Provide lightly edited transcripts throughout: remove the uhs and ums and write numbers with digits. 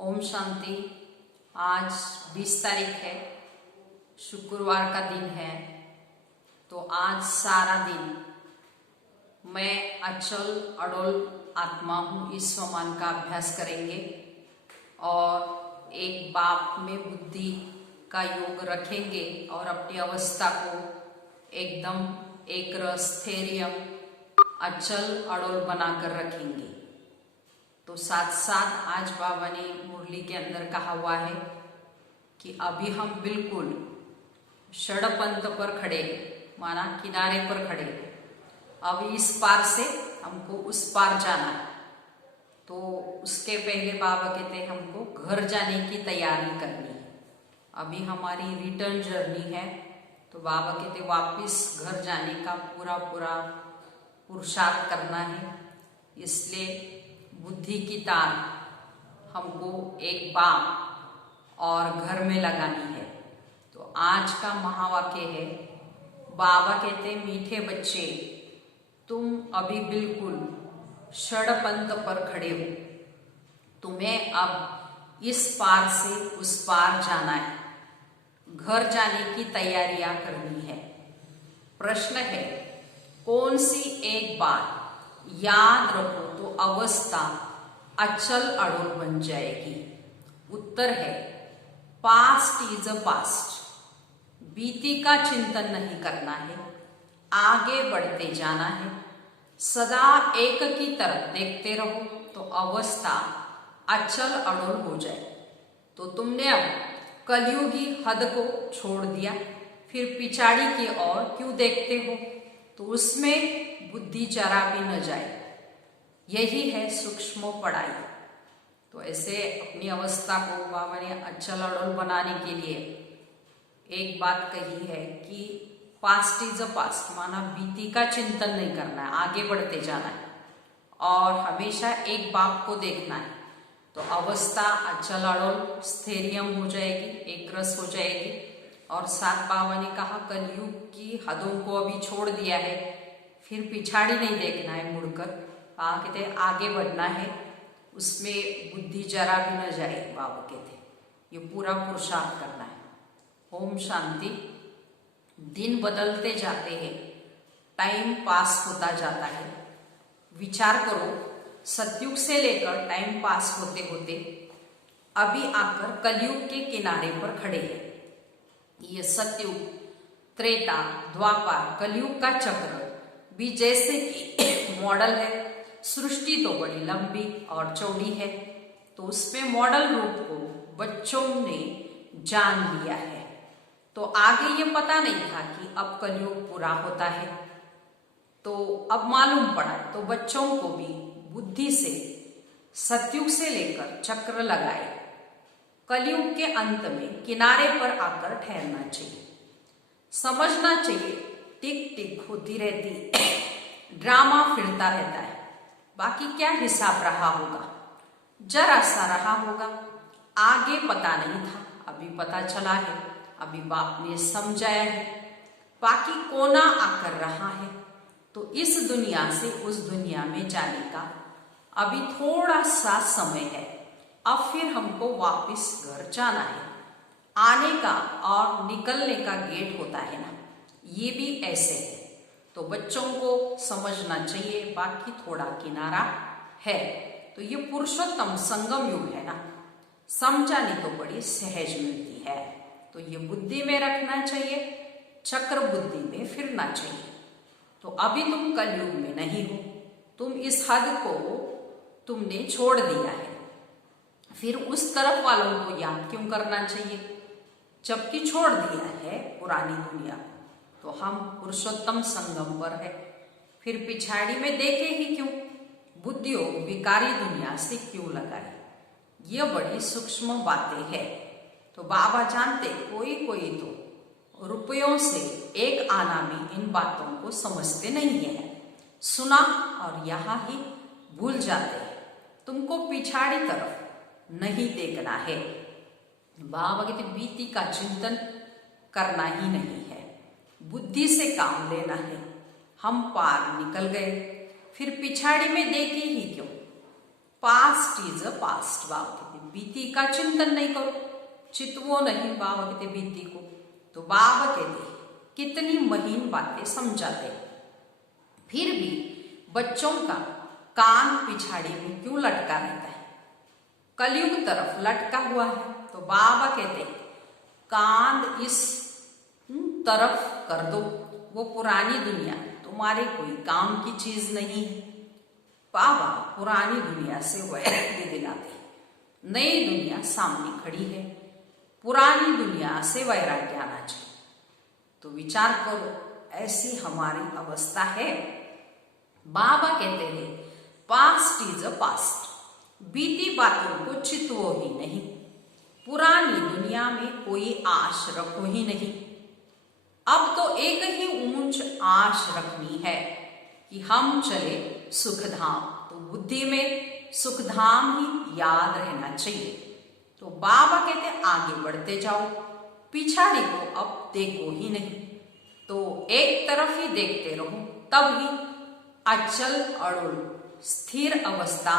ओम शांति। आज 20 तारीख है, शुक्रवार का दिन है। तो आज सारा दिन मैं अचल अडोल आत्मा हूँ इस स्वमान का अभ्यास करेंगे और एक बाप में बुद्धि का योग रखेंगे और अपनी अवस्था को एकदम एक रस स्थैर्य अचल अडोल बनाकर रखेंगे। तो साथ साथ आज बाबा ने मुरली के अंदर कहा हुआ है कि अभी हम बिल्कुल षड़पंथ पर खड़े, माना किनारे पर खड़े। अब इस पार से हमको उस पार जाना है। तो उसके पहले बाबा कहते हैं हमको घर जाने की तैयारी करनी है। अभी हमारी रिटर्न जर्नी है। तो बाबा कहते वापस घर जाने का पूरा पुरुषार्थ करना है। इसलिए बुद्धि की तार हमको एक बाप और घर में लगानी है। तो आज का महावाक्य है, बाबा कहते मीठे बच्चे, तुम अभी बिल्कुल षड़पंथ पर खड़े हो। तुम्हें अब इस पार से उस पार जाना है, घर जाने की तैयारियां करनी है। प्रश्न है, कौन सी एक बात याद रखो तो अवस्था अचल अडोल बन जाएगी? उत्तर है, पास्ट इज अ पास्ट। बीती का चिंतन नहीं करना है, आगे बढ़ते जाना है। सदा एक की तरफ देखते रहो तो अवस्था अचल अडोल हो जाए। तो तुमने अब कलयुगी हद को छोड़ दिया, फिर पिछाड़ी की ओर क्यों देखते हो? तो उसमें बुद्धि जरा भी न जाए। यही है सूक्ष्म पढ़ाई। तो ऐसे अपनी अवस्था को बाबा ने अचल अडोल बनाने के लिए एक बात कही है कि पास्ट इज अ पास्ट, माना बीती का चिंतन नहीं करना है, आगे बढ़ते जाना है और हमेशा एक बाप को देखना है। तो अवस्था अचल अडोल स्थैर्य हो जाएगी, एक रस हो जाएगी। और साथ बाबा ने कहा कलयुग की हदों को अभी छोड़ दिया है, फिर पिछाड़ी नहीं देखना है मुड़कर, कहते आगे बढ़ना है, उसमें बुद्धि जरा भी न जाए। बाबा कहते ये पूरा पुरुषार्थ करना है। ओम शांति। दिन बदलते जाते हैं, टाइम पास होता जाता है। विचार करो, सतयुग से लेकर टाइम पास होते होते अभी आकर कलयुग के किनारे पर खड़े हैं। ये सतयुग, त्रेता, द्वापर, कलयुग का चक्र भी जैसे कि मॉडल है। सृष्टि तो बड़ी लंबी और चौड़ी है, तो उसमें मॉडल रूप को बच्चों ने जान लिया है। तो आगे ये पता नहीं था कि अब कलयुग पूरा होता है, तो अब मालूम पड़ा। तो बच्चों को भी बुद्धि से सतयुग से लेकर चक्र लगाए, कलयुग के अंत में किनारे पर आकर ठहरना चाहिए। समझना चाहिए टिक टिक होती रहती, ड्रामा फिरता रहता है, बाकी क्या हिसाब रहा होगा? जरा सा रहा होगा, आगे पता नहीं था, अभी पता चला है, अभी बाप ने समझाया है, बाकी कोना आकर रहा है। तो इस दुनिया से उस दुनिया में जाने का अभी थोड़ा सा समय है। अब फिर हमको वापस घर जाना है। आने का और निकलने का गेट होता है ना, ये भी ऐसे है। तो बच्चों को समझना चाहिए, बाकी थोड़ा किनारा है। तो ये पुरुषोत्तम संगम युग है ना, समझानी तो बड़ी सहज मिलती है। तो ये बुद्धि में रखना चाहिए, चक्र बुद्धि में फिरना चाहिए। तो अभी तुम कलयुग में नहीं हो, तुम इस हद को तुमने छोड़ दिया है, फिर उस तरफ वालों को याद क्यों करना चाहिए जबकि छोड़ दिया है पुरानी दुनिया को? तो हम पुरुषोत्तम संगम पर है, फिर पिछाड़ी में देखे ही क्यों? बुद्धियों विकारी दुनिया से क्यों लगाए? ये बड़ी सूक्ष्म बातें हैं। तो बाबा जानते, कोई कोई तो रुपयों से एक आना भी इन बातों को समझते नहीं है, सुना और यहाँ ही भूल जाते हैं। तुमको पिछाड़ी तरफ नहीं देखना है। बाबा कहते बीती का चिंतन करना ही नहीं है, बुद्धि से काम लेना है। हम पार निकल गए, फिर पिछाड़ी में देखे ही क्यों? Past is a past. बाबा कहते बीती का चिंतन नहीं करो, चितवो नहीं बाबा कहते बीती को। तो बाबा कहते कितनी महीन बातें समझाते, फिर भी बच्चों का कान पिछाड़ी में क्यों लटका रहता है, कलयुग तरफ लटका हुआ है। तो बाबा कहते कान इस तरफ कर दो, वो पुरानी दुनिया तुम्हारे कोई काम की चीज नहीं है। बाबा पुरानी दुनिया से वैराग्य दिलाते, नई दुनिया सामने खड़ी है, पुरानी दुनिया से वैराग्य आना चाहिए। तो विचार करो, ऐसी हमारी अवस्था है। बाबा कहते हैं पास्ट इज अ पास्ट, बीती बातों को चितवो ही नहीं, पुरानी दुनिया में कोई आश रखो ही नहीं। अब तो एक ही ऊंच आश रखनी है कि हम चले सुखधाम। तो बुद्धि में सुखधाम ही याद रहना चाहिए। तो बाबा कहते आगे बढ़ते जाओ, पिछाड़ी को अब देखो ही नहीं। तो एक तरफ ही देखते रहो, तब ही अचल अड़ुल स्थिर अवस्था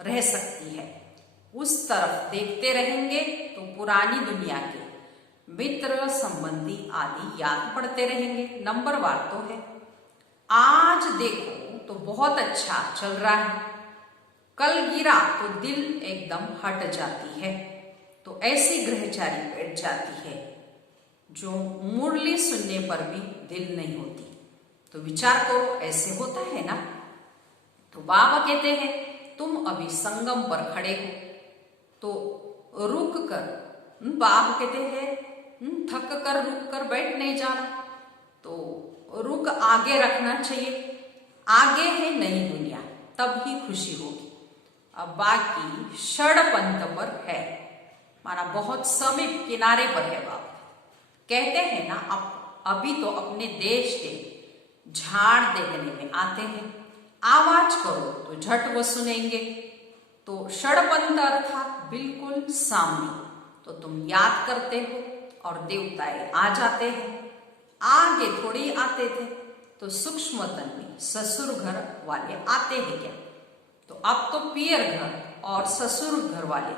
रह सकती है। उस तरफ देखते रहेंगे तो पुरानी दुनिया के मित्र संबंधी आदि याद पड़ते रहेंगे। नंबरवार तो है, आज देखो तो बहुत अच्छा चल रहा है, कल गिरा तो दिल एकदम हट जाती है। तो ऐसी ग्रहचारी बैठ जाती है जो मुरली सुनने पर भी दिल नहीं होती। तो विचार करो, ऐसे होता है ना। तो बाबा कहते हैं तुम अभी संगम पर खड़े हो, तो रुक कर, बाबा कहते हैं थक कर रुक कर बैठ नहीं जाना, तो रुक आगे रखना चाहिए। आगे है नई दुनिया, तब ही खुशी होगी। अब बाकी षड़पंथ पर है, माना बहुत समीप किनारे पर है। बाबा कहते हैं ना, अभी तो अपने देश के झाड़ देखने में आते हैं, आवाज करो तो झट वो सुनेंगे। तो षड़पंथ अर्थात बिल्कुल सामने, तो तुम याद करते हो और देवताएं आ जाते हैं। आगे थोड़ी आते थे, तो सूक्ष्मतन में ससुर घर वाले आते हैं क्या। तो अब तो पियर घर और ससुर घर वाले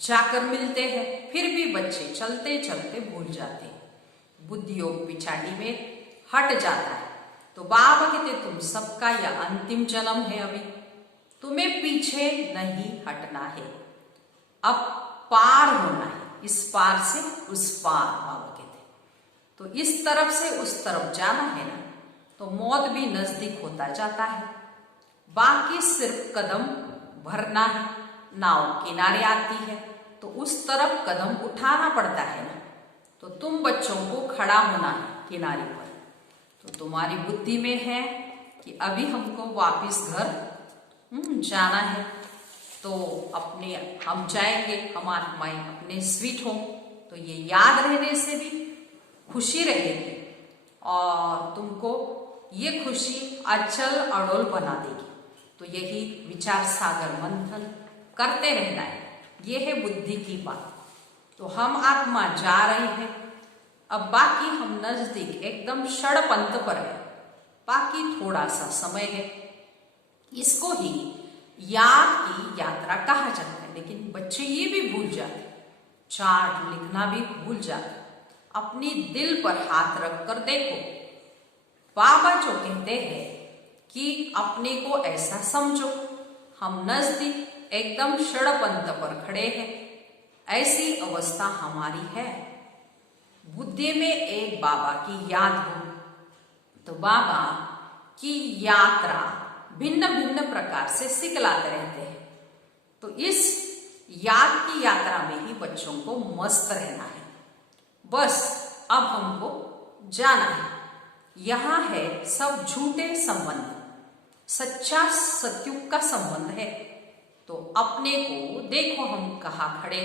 जाकर मिलते हैं, फिर भी बच्चे चलते चलते भूल जाते हैं, बुद्धियोग पिछाड़ी में हट जाता है। तो बाबा कहते तुम सबका यह अंतिम जन्म है, अभी तुम्हें पीछे नहीं हटना है, अब पार होना है, इस पार से उस पार। बाबा कहते तो इस तरफ से उस तरफ जाना है ना, तो मौत भी नजदीक होता जाता है, बाकी सिर्फ कदम भरना है। नाव किनारे आती है तो उस तरफ कदम उठाना पड़ता है ना। तो तुम बच्चों को खड़ा होना है किनारे पर। तो तुम्हारी बुद्धि में है कि अभी हमको वापस घर जाना है, तो अपने हम जाएंगे, हम आत्माएं अपने स्वीट हो। तो ये याद रहने से भी खुशी रहेगी और तुमको ये खुशी अचल अड़ोल बना देगी। तो यही विचार सागर मंथन करते रहना है, ये है बुद्धि की बात। तो हम आत्मा जा रही है, अब बाकी हम नजदीक एकदम षड़पंथ पर है, बाकी थोड़ा सा समय है। इसको ही याद की यात्रा कहा जाता है। लेकिन बच्चे ये भी भूल जाते, चार्ट लिखना भी भूल जाते। अपनी दिल पर हाथ रख कर देखो, बाबा जो कहते हैं कि अपने को ऐसा समझो हम नजदीक एकदम षड़पंथ पर खड़े हैं, ऐसी अवस्था हमारी है। बुद्धि में एक बाबा की याद हो, तो बाबा की यात्रा भिन्न भिन्न प्रकार से सिखलाते रहते हैं। तो इस याद की यात्रा में ही बच्चों को मस्त रहना है। बस अब हमको जाना है, यहाँ है सब झूठे संबंध, सच्चा सत्युग का संबंध है। तो अपने को देखो हम कहाँ खड़े।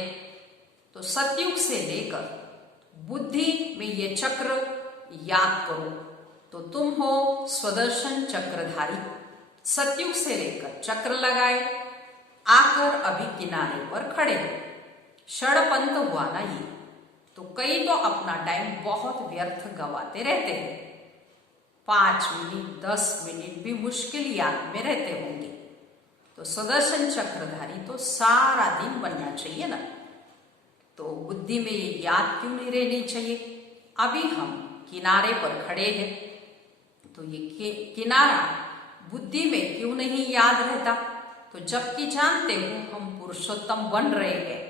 तो सत्युग से लेकर बुद्धि में ये चक्र याद करो, तो तुम हो स्वदर्शन चक्रधारी। सत्युग से लेकर चक्र लगाए आकर अभी किनारे पर खड़े हो। षड़पंथ हुआ ना ये, तो कई तो अपना टाइम बहुत व्यर्थ गवाते रहते हैं, 5 मिनट 10 मिनट भी मुश्किल याद में रहते होंगे। तो सुदर्शन चक्रधारी तो सारा दिन बनना चाहिए ना। तो बुद्धि में ये याद क्यों नहीं रहनी चाहिए? अभी हम किनारे पर खड़े हैं, तो ये किनारा बुद्धि में क्यों नहीं याद रहता? तो जबकि जानते हो हम पुरुषोत्तम बन रहे हैं,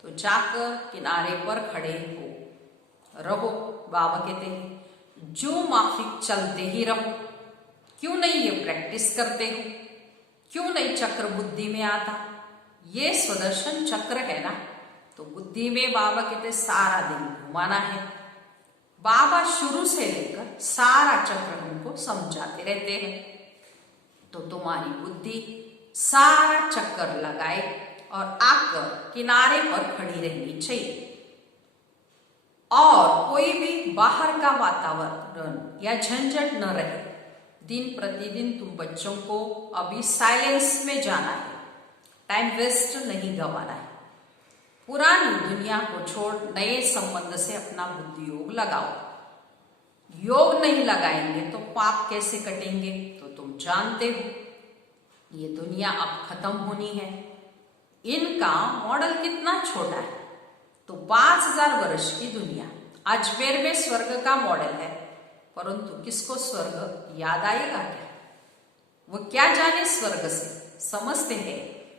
तो जाकर किनारे पर खड़े हो रहो। बाबा कहते हैं जो माफिक चलते ही रहो। क्यों नहीं ये प्रैक्टिस करते हो? क्यों नहीं चक्र बुद्धि में आता? ये सुदर्शन चक्र है ना, तो बुद्धि में बाबा कहते सारा दिन घुमाना है। बाबा शुरू से लेकर सारा चक्र हमको समझाते रहते हैं। तो तुम्हारी बुद्धि सारा चक्कर लगाए और आकर किनारे पर खड़ी रहनी चाहिए। और कोई भी बाहर का वातावरण या झंझट न रहे। दिन प्रतिदिन तुम बच्चों को अभी साइलेंस में जाना है, टाइम वेस्ट नहीं गंवाना है। पुरानी दुनिया को छोड़ नए संबंध से अपना बुद्धि योग लगाओ। योग नहीं लगाएंगे तो पाप कैसे कटेंगे? तो तुम जानते हो ये दुनिया अब खत्म होनी है। इनका मॉडल कितना छोटा है, तो 5000 वर्ष की दुनिया अजमेर में स्वर्ग का मॉडल है, परंतु किसको स्वर्ग याद आएगा क्या? वो क्या जाने स्वर्ग से। समझते हैं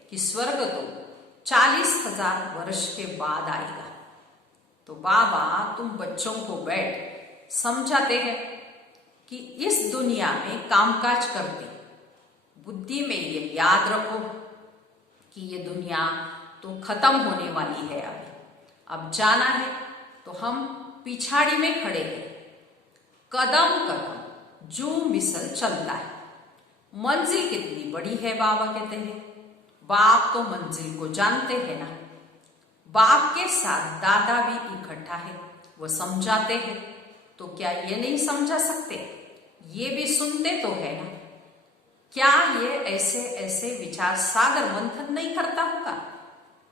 कि स्वर्ग तो 40,000 वर्ष के बाद आएगा। तो बाबा तुम बच्चों को बैठ समझाते हैं कि इस दुनिया में कामकाज करते बुद्धि में ये याद रखो कि ये दुनिया तो खत्म होने वाली है। अब जाना है तो हम पिछाड़ी में खड़े हैं। कदम कदम जूम मिसल चलता है। मंजिल कितनी बड़ी है? बाबा कहते हैं बाप तो मंजिल को जानते हैं ना। बाप के साथ दादा भी इकट्ठा है, वो समझाते हैं। तो क्या ये नहीं समझा सकते? ये भी सुनते तो है ना। क्या ये ऐसे ऐसे विचार सागर मंथन नहीं करता होगा?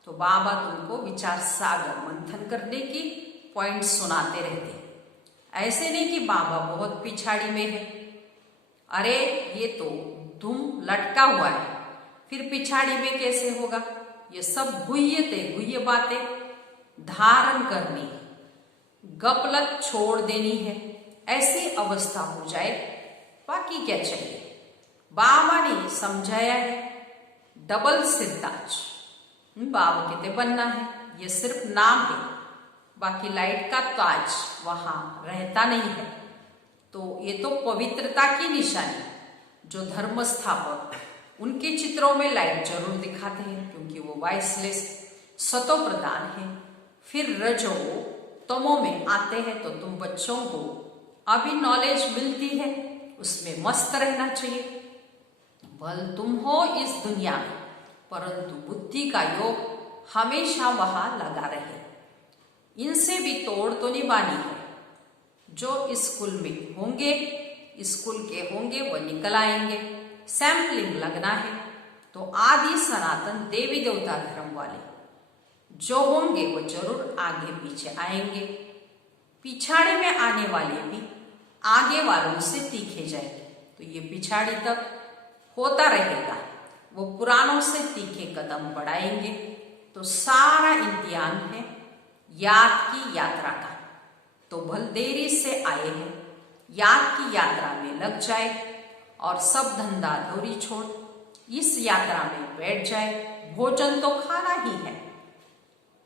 तो बाबा तुमको विचार सागर मंथन करने की पॉइंट सुनाते रहते हैं। ऐसे नहीं कि बाबा बहुत पिछाड़ी में है। अरे ये तो धूम लटका हुआ है, फिर पिछाड़ी में कैसे होगा? ये सब गुह्य बातें धारण करनी है, गफलत छोड़ देनी है। ऐसी अवस्था हो जाए, बाकी क्या चाहिए? बाबा ने समझाया है डबल सिरताज बाबा कहते बनना है। ये सिर्फ नाम है, बाकी लाइट का ताज वहां रहता नहीं है। तो ये तो पवित्रता की निशानी। जो धर्म स्थापक उनके चित्रों में लाइट जरूर दिखाते हैं, क्योंकि वो वाइसलेस सतो प्रदान है। फिर रजो तमो में आते हैं, तो तुम बच्चों को अभी नॉलेज मिलती है, उसमें मस्त रहना चाहिए। भल तुम हो इस दुनिया में, परंतु बुद्धि का योग हमेशा वहां लगा रहे। इनसे भी तोड़ तो निभानी है। जो स्कूल में होंगे, स्कूल के होंगे, वो निकल आएंगे। सैंपलिंग लगना है। तो आदि सनातन देवी देवता धर्म वाले जो होंगे वो जरूर आगे पीछे आएंगे। पिछाड़े में आने वाले भी आगे वालों से तीखे जाएंगे। तो ये पिछाड़ी तक होता रहेगा। वो पुरानों से तीखे कदम बढ़ाएंगे। तो सारा इम्तिहान है याद की यात्रा का। तो भल देरी से आए हैं, याद की यात्रा में लग जाए और सब धंधा धोरी छोड़ इस यात्रा में बैठ जाए। भोजन तो खाना ही है।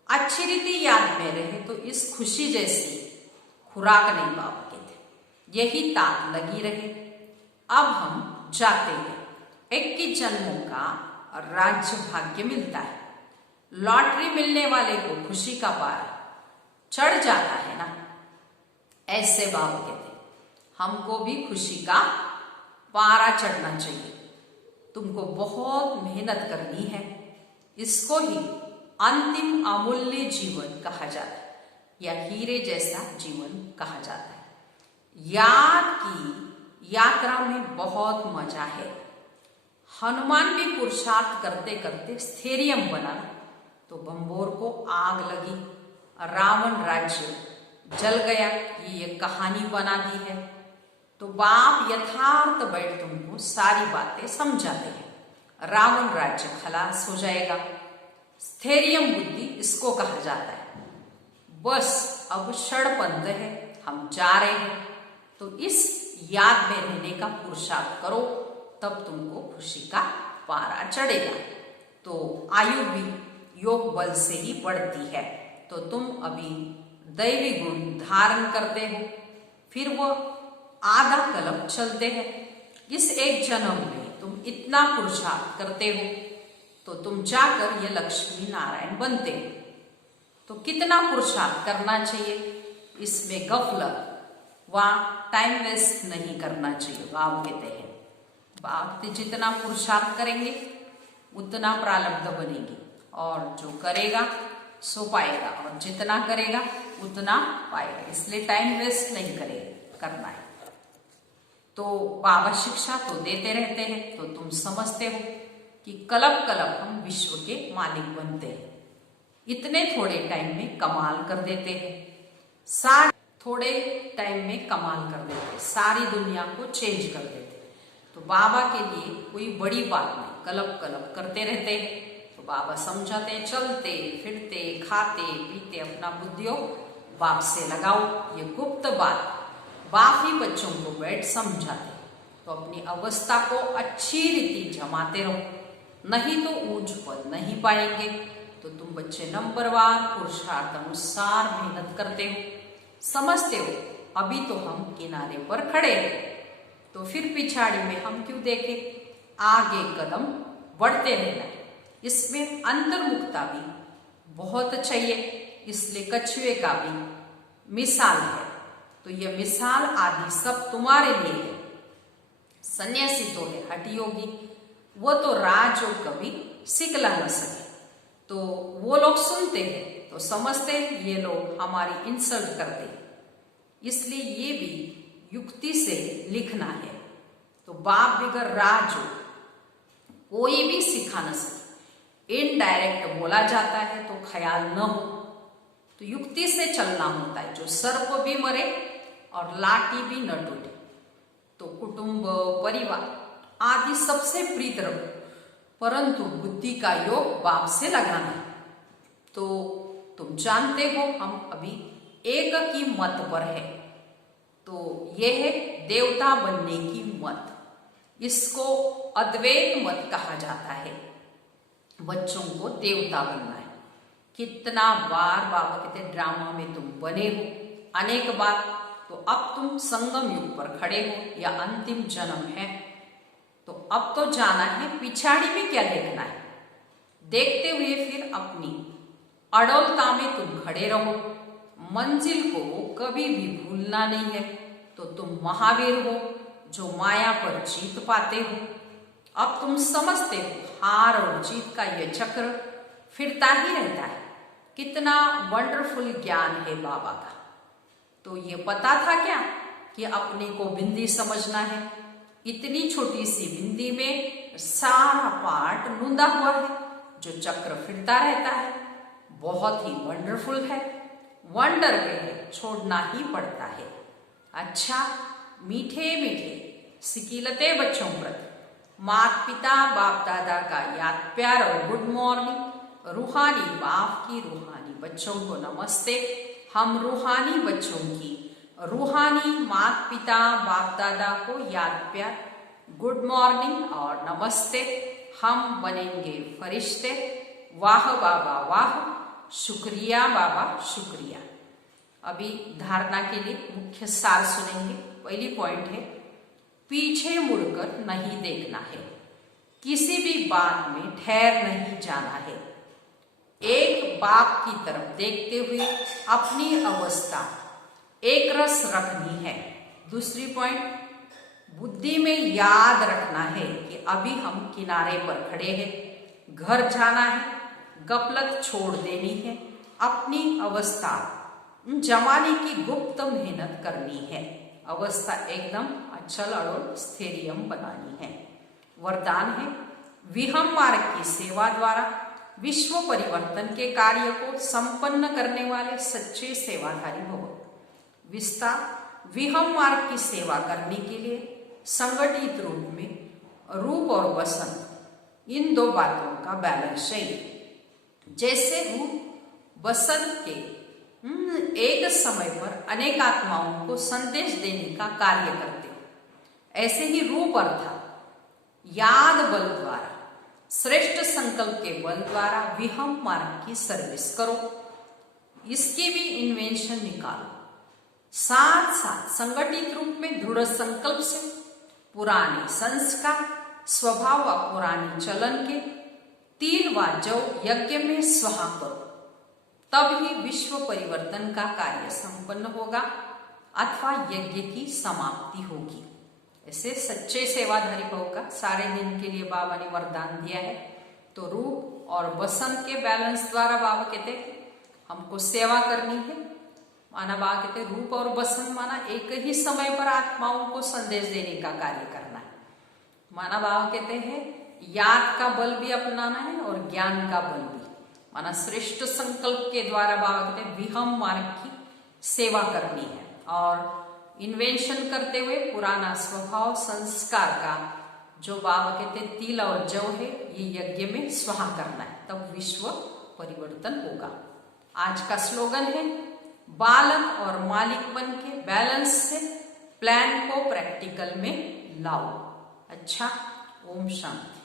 अच्छी रीति याद में रहे तो इस खुशी जैसी खुराक नहीं बाबा कहते। यही ताक लगी रहे। अब हम जाते हैं। 21 जन्मों का राज्य भाग्य मिलता है। लॉटरी मिलने वाले को खुशी का पारा चढ़ जाता है ना। ऐसे बाबा कहते हमको भी खुशी का पारा चढ़ना चाहिए। तुमको बहुत मेहनत करनी है। इसको ही अंतिम अमूल्य जीवन कहा जाता है, या हीरे जैसा जीवन कहा जाता है। याद की यात्रा में बहुत मजा है। हनुमान भी पुरुषार्थ करते करते स्थैर्यम बना, तो बंबोर को आग लगी, रावण राज्य जल गया। ये कहानी बना दी है। तो बाप यथार्थ बैठ तुमको सारी बातें समझाते हैं। रावण राज्य खलास हो जाएगा। स्थैर्यम बुद्धि इसको कहा जाता है। बस अब षड़पंथ है, हम जा रहे हैं, तो इस याद में रहने का पुरुषार्थ करो, तब तुमको खुशी का पारा चढ़ेगा। तो आयु भी योग बल से ही बढ़ती है। तो तुम अभी दैवी गुण धारण करते हो, फिर वो आधा कल्प चलते हैं। इस एक जन्म में तुम इतना पुरुषार्थ करते हो तो तुम जाकर ये लक्ष्मी नारायण बनते हो। तो कितना पुरुषार्थ करना चाहिए, इसमें गफलत व टाइम वेस्ट नहीं करना चाहिए। बाबा कहते हैं भक्त जितना पुरुषार्थ करेंगे उतना प्रारब्ध बनेगी, और जो करेगा सो पाएगा, और जितना करेगा उतना पाएगा। इसलिए टाइम वेस्ट नहीं करना है। तो बाबा शिक्षा तो देते रहते हैं, तो तुम समझते हो कि कलप कलप हम विश्व के मालिक बनते हैं। इतने थोड़े टाइम में कमाल कर देते हैं, थोड़े टाइम में कमाल कर देते हैं, सारी दुनिया को चेंज कर देते हैं। तो बाबा के लिए कोई बड़ी बात नहीं, कलप कलप करते रहते हैं। तो बाबा समझाते, चलते फिरते खाते पीते अपना बुद्धियों बाप से लगाओ। ये गुप्त बात बाप ही बच्चों को बैठ समझाते। तो अपनी अवस्था को अच्छी रीति जमाते रहो, नहीं तो ऊंच पद नहीं पाएंगे। तो तुम बच्चे नंबरवार पुरुषार्थ अनुसार मेहनत करते हो, समझते हो अभी तो हम किनारे पर खड़े हैं, तो फिर पिछाड़ी में हम क्यों देखें, आगे कदम बढ़ते रहना है। इसमें अंतर्मुखता भी बहुत चाहिए, इसलिए कछुए का भी मिसाल है। तो ये मिसाल आदि सब तुम्हारे लिए है। सन्यासी तो है हठी योगी, वो तो राज जो कभी सिखला न सके। तो वो लोग सुनते हैं तो समझते हैं ये लोग हमारी इंसल्ट करते हैं, इसलिए ये भी युक्ति से लिखना है। तो बाप बिगर राज हो कोई भी सिखा न सके। इनडायरेक्ट बोला जाता है तो ख्याल न हो, तो युक्ति से चलना होता है। जो सर्प भी मरे और लाठी भी न टूटे। तो कुटुंब परिवार आदि सबसे प्रीत रहो, परंतु बुद्धि का योग बाप से लगाना है। तो तुम जानते हो हम अभी एक की मत पर है। तो यह है देवता बनने की मत, इसको अद्वैत मत कहा जाता है। बच्चों को देवता बनना है। कितना बार बाबा कहते ड्रामा में तुम बने हो अनेक बार। तो अब तुम संगम युग पर खड़े हो या अंतिम जन्म है, तो अब तो जाना है, पिछाड़ी में क्या देखना है। देखते हुए फिर अपनी अडोलता में तुम खड़े रहो। मंजिल को कभी भी भूलना नहीं है। तो तुम महावीर हो जो माया पर जीत पाते हो। अब तुम समझते हो हार और जीत का यह चक्र फिरता ही रहता है। कितना वंडरफुल ज्ञान है बाबा का। तो ये पता था क्या कि अपने को बिंदी समझना है। इतनी छोटी सी बिंदी में सारा पार्ट नूंदा हुआ है, जो चक्र फिरता रहता है। बहुत ही वंडरफुल है, वंडर पे है, छोड़ना ही पड़ता है। अच्छा, मीठे मीठे सिकीलते बच्चों प्रति माता पिता बाप दादा का याद प्यार और गुड मॉर्निंग। रूहानी बाप की रूहानी बच्चों को नमस्ते। हम रूहानी बच्चों की रूहानी माता पिता बाप दादा को याद प्यार गुड मॉर्निंग और नमस्ते। हम बनेंगे फरिश्ते। वाह बाबा वाह, शुक्रिया बाबा शुक्रिया। अभी धारणा के लिए मुख्य सार सुनेंगे। पहली पॉइंट है, पीछे मुड़कर नहीं देखना है, किसी भी बात में ठहर नहीं जाना है। एक बाप की तरफ देखते हुए अपनी अवस्था एक रस रखनी है। दूसरी पॉइंट, बुद्धि में याद रखना है कि अभी हम किनारे पर खड़े हैं, घर जाना है, गफलत छोड़ देनी है, अपनी अवस्था जमाने की गुप्त मेहनत करनी है, अवस्था एकदम अचल अड़ोल स्थैर्यम बनानी है। वरदान है, विहम मार्ग की सेवा द्वारा विश्व परिवर्तन के कार्य को संपन्न करने वाले सच्चे सेवाधारी भव। विस्तार, विहम मार्ग की सेवा करने के लिए संगठित रूप में रूप और वसन इन दो बातों का बैलेंस चाहिए। जैसे रूप बसंत के एक समय पर अनेक आत्माओं को संदेश देने का कार्य करते हो, ऐसे ही रूप अर्थात याद बल द्वारा, श्रेष्ठ संकल्प के बल द्वारा विहंग मार्ग की सर्विस करो। इसके भी इन्वेंशन निकालो। साथ साथ संगठित रूप में दृढ़ संकल्प से पुराने संस्कार, स्वभाव व पुराने चलन के तिल व जौ यज्ञ में स्वाहा करो। तब ही विश्व परिवर्तन का कार्य संपन्न होगा अथवा यज्ञ की समाप्ति होगी। ऐसे सच्चे सेवाधारी भाव का सारे दिन के लिए बाबा ने वरदान दिया है। तो रूप और बसंत के बैलेंस द्वारा बाबा कहते हैं हमको सेवा करनी है। माना बाबा कहते रूप और बसंत माना एक ही समय पर आत्माओं को संदेश देने का कार्य करना है। माना बाबा कहते हैं याद का बल भी अपनाना है और ज्ञान का बल भी। माना श्रेष्ठ संकल्प के द्वारा बाबा कहते हैं विहंग मार्ग की सेवा करनी है और इन्वेंशन करते हुए पुराना स्वभाव संस्कार का जो बाबा कहते हैं तिल और जौ है ये यज्ञ में स्वाहा करना है, तब विश्व परिवर्तन होगा। आज का स्लोगन है बालक और मालिक बन के बैलेंस से प्लान को प्रैक्टिकल में लाओ। अच्छा, ओम शांति।